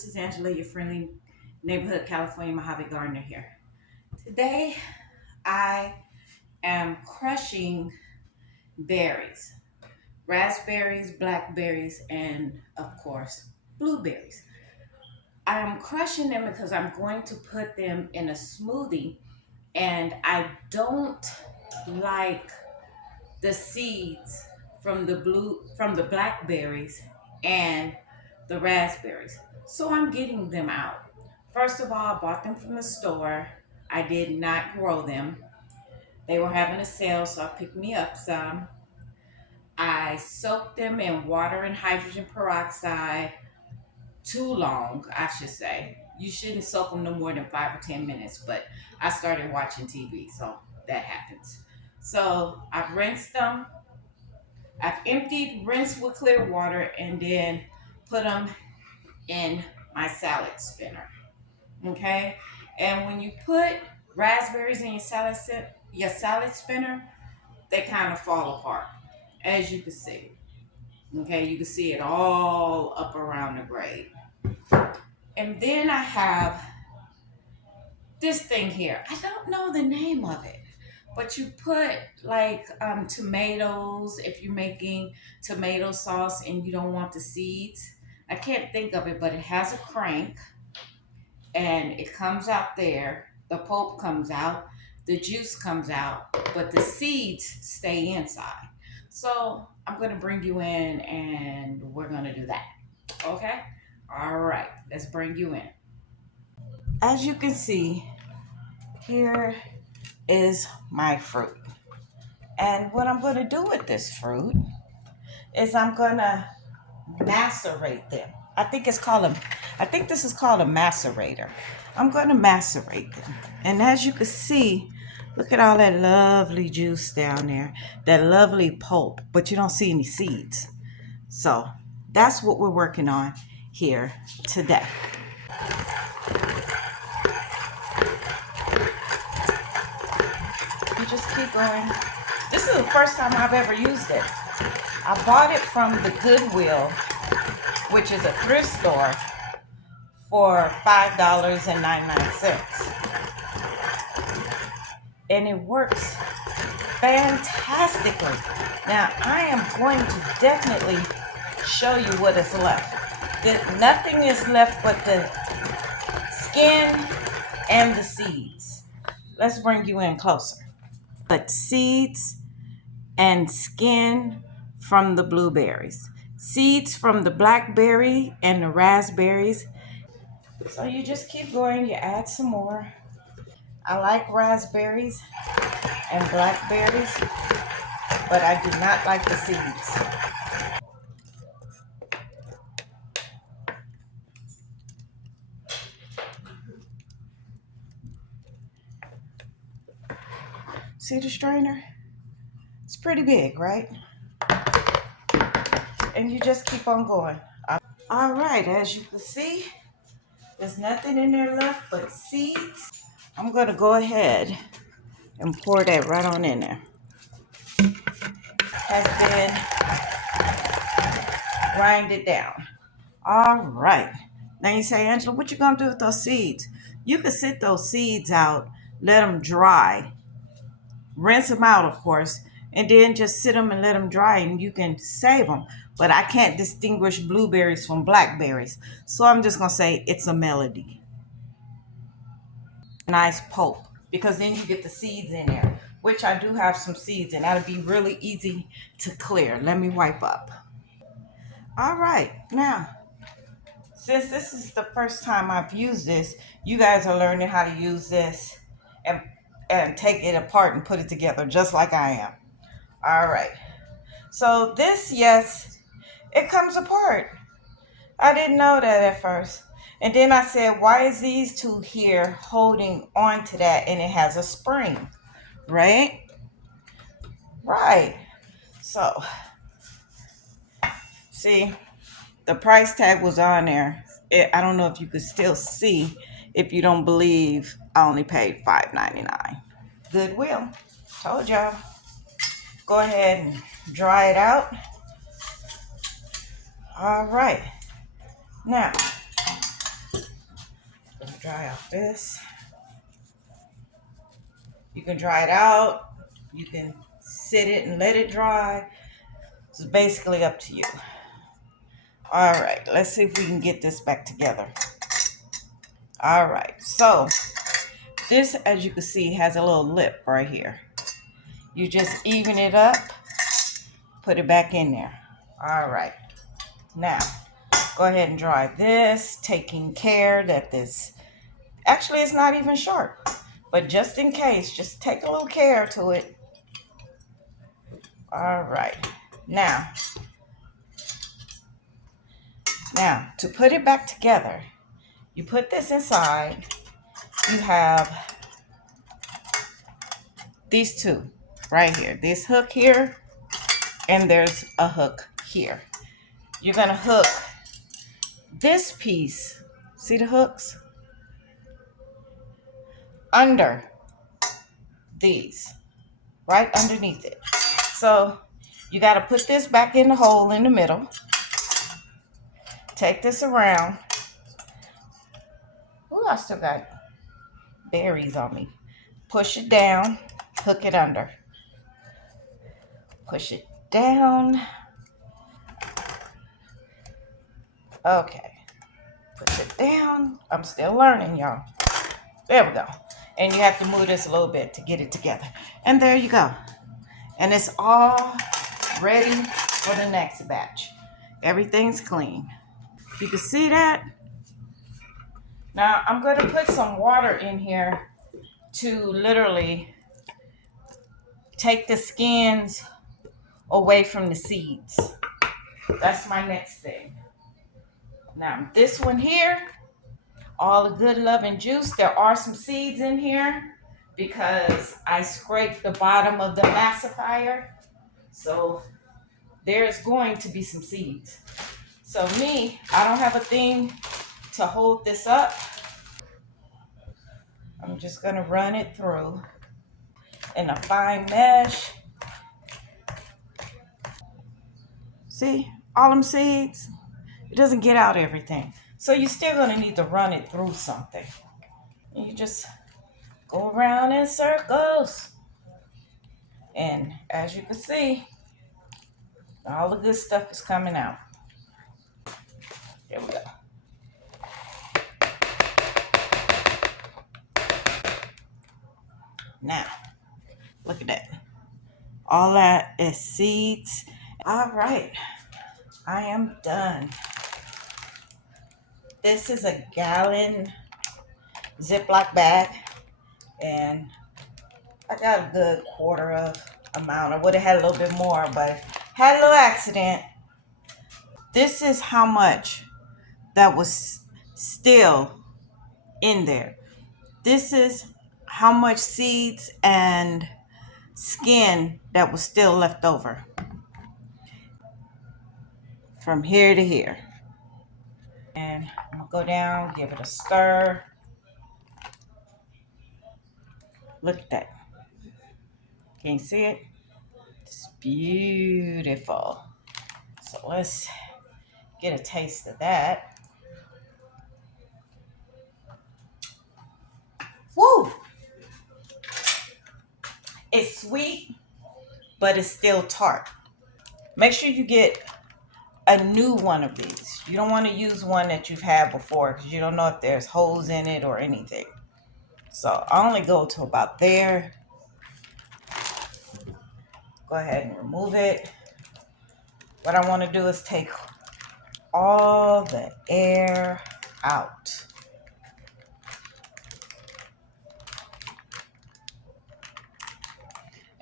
This is Angela, your friendly neighborhood California Mojave gardener here. Today, I am crushing berries, raspberries, blackberries, and of course, blueberries. I am crushing them because I'm going to put them in a smoothie, and I don't like the seeds from the blackberries and the raspberries. So I'm getting them out. First of all, I bought them from the store. I did not grow them. They were having a sale, so I picked me up some. I soaked them in water and hydrogen peroxide too long, I should say. You shouldn't soak them no more than 5 or 10 minutes, but I started watching TV, so that happens. So I've rinsed them. I've emptied, rinsed with clear water, and then put them in my salad spinner. Okay, and when you put raspberries in your salad spinner, they kind of fall apart, as you can see. Okay, you can see it all up around the grate. And then I have this thing here. I don't know the name of it, but you put like tomatoes if you're making tomato sauce and you don't want the seeds. I can't think of it, but it has a crank and it comes out there. The pulp comes out, the juice comes out, but the seeds stay inside. So I'm going to bring you in and we're going to do that. Okay? All right, let's bring you in. As you can see, here is my fruit. And what I'm going to do with this fruit is I'm going to macerate them. I think this is called a macerator. I'm going to macerate them. And as you can see, look at all that lovely juice down there, that lovely pulp, but you don't see any seeds. So that's what we're working on here today. You just keep going. This is the first time I've ever used it. I bought it from the Goodwill, which is a thrift store, for $5.99. And it works fantastically. Now, I am going to definitely show you what is left. Nothing is left but the skin and the seeds. Let's bring you in closer. But seeds and skin from the blueberries, seeds from the blackberry and the raspberries. So you just keep going, you add some more. I like raspberries and blackberries, but I do not like the seeds. See the strainer? It's pretty big, right? And you just keep on going. All right, as you can see, there's nothing in there left but seeds. I'm gonna go ahead and pour that right on in there. Has been grinded down. All right. Now you say, Angela, what you gonna do with those seeds? You can sit those seeds out, let them dry, rinse them out, of course, and then just sit them and let them dry, and you can save them. But I can't distinguish blueberries from blackberries, so I'm just gonna say it's a melody. Nice pulp, because then you get the seeds in there, which I do have some seeds, and that'll be really easy to clear. Let me wipe up. All right, now, since this is the first time I've used this, you guys are learning how to use this and take it apart and put it together just like I am. All right. So this, yes, it comes apart. I didn't know that at first. And then I said, why is these two here holding on to that and it has a spring, right? Right. So, see, the price tag was on there. I don't know if you could still see if you don't believe I only paid $5.99. Goodwill. Told y'all. Go ahead and dry it out. All right. Now, dry out this. You can dry it out. You can sit it and let it dry. It's basically up to you. All right, let's see if we can get this back together. All right, so this, as you can see, has a little lip right here. You just even it up, put it back in there. All right, now go ahead and dry this, taking care that this, actually it's not even sharp, but just in case, just take a little care to it. All right, now to put it back together, you put this inside. You have these two right here, this hook here, and there's a hook here. You're gonna hook this piece, see the hooks, under these, right underneath it. So you got to put this back in the hole in the middle, take this around. Ooh, I still got berries on me. Push it down, hook it under, push it down. Okay, push it down. I'm still learning, y'all. There we go. And you have to move this a little bit to get it together. And there you go. And it's all ready for the next batch. Everything's clean. You can see that. Now I'm going to put some water in here to literally take the skins away from the seeds. That's my next thing. Now this one here, all the good love and juice. There are some seeds in here because I scraped the bottom of the emulsifier. So there's going to be some seeds. So me, I don't have a thing to hold this up. I'm just gonna run it through in a fine mesh. See, all them seeds, it doesn't get out everything. So you're still gonna need to run it through something. And you just go around in circles. And as you can see, all the good stuff is coming out. There we go. Now, look at that. All that is seeds. All right, I am done. This is a gallon Ziploc bag, and I got a good quarter of amount. I would have had a little bit more, but had a little accident. This is how much that was still in there. This is how much seeds and skin that was still left over from here to here. And I'll go down, give it a stir. Look at that. Can you see it? It's beautiful. So let's get a taste of that. Woo! It's sweet, but it's still tart. Make sure you get a new one of these. You don't want to use one that you've had before because you don't know if there's holes in it or anything. So I only go to about there. Go ahead and remove it. What I want to do is take all the air out.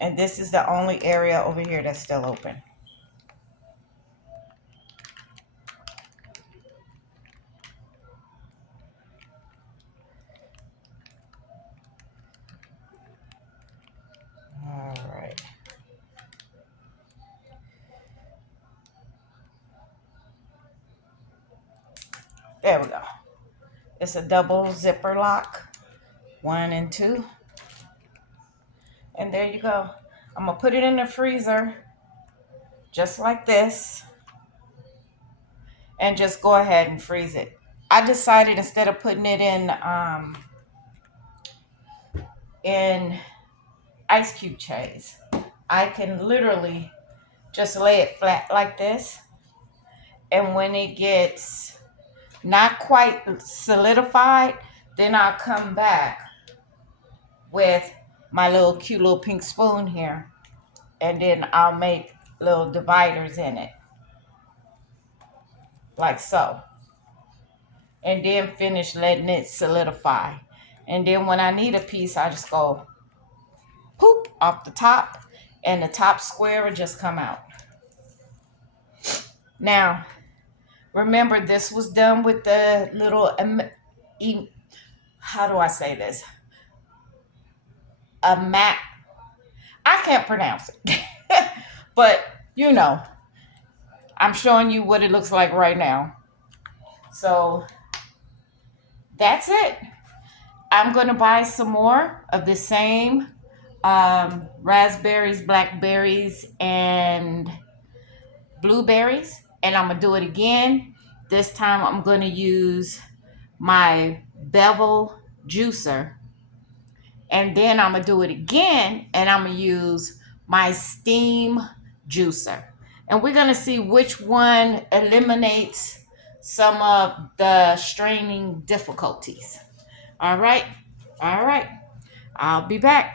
And this is the only area over here that's still open. All right. There we go. It's a double zipper lock, 1 and 2. And there you go. I'm gonna put it in the freezer just like this and just go ahead and freeze it I decided instead of putting it in ice cube trays, I can literally just lay it flat like this. And when it gets not quite solidified, then I'll come back with my little cute little pink spoon here. And then I'll make little dividers in it, like so. And then finish letting it solidify. And then when I need a piece, I just go poop off the top, and the top square will just come out. Now, remember, this was done with the little, how do I say this? A mat. I can't pronounce it. But, you know, I'm showing you what it looks like right now. So, that's it. I'm going to buy some more of the same raspberries, blackberries, and blueberries. And I'm going to do it again. This time I'm going to use my bevel juicer. And then I'm going to do it again. And I'm going to use my steam juicer. And we're going to see which one eliminates some of the straining difficulties. All right. All right. I'll be back.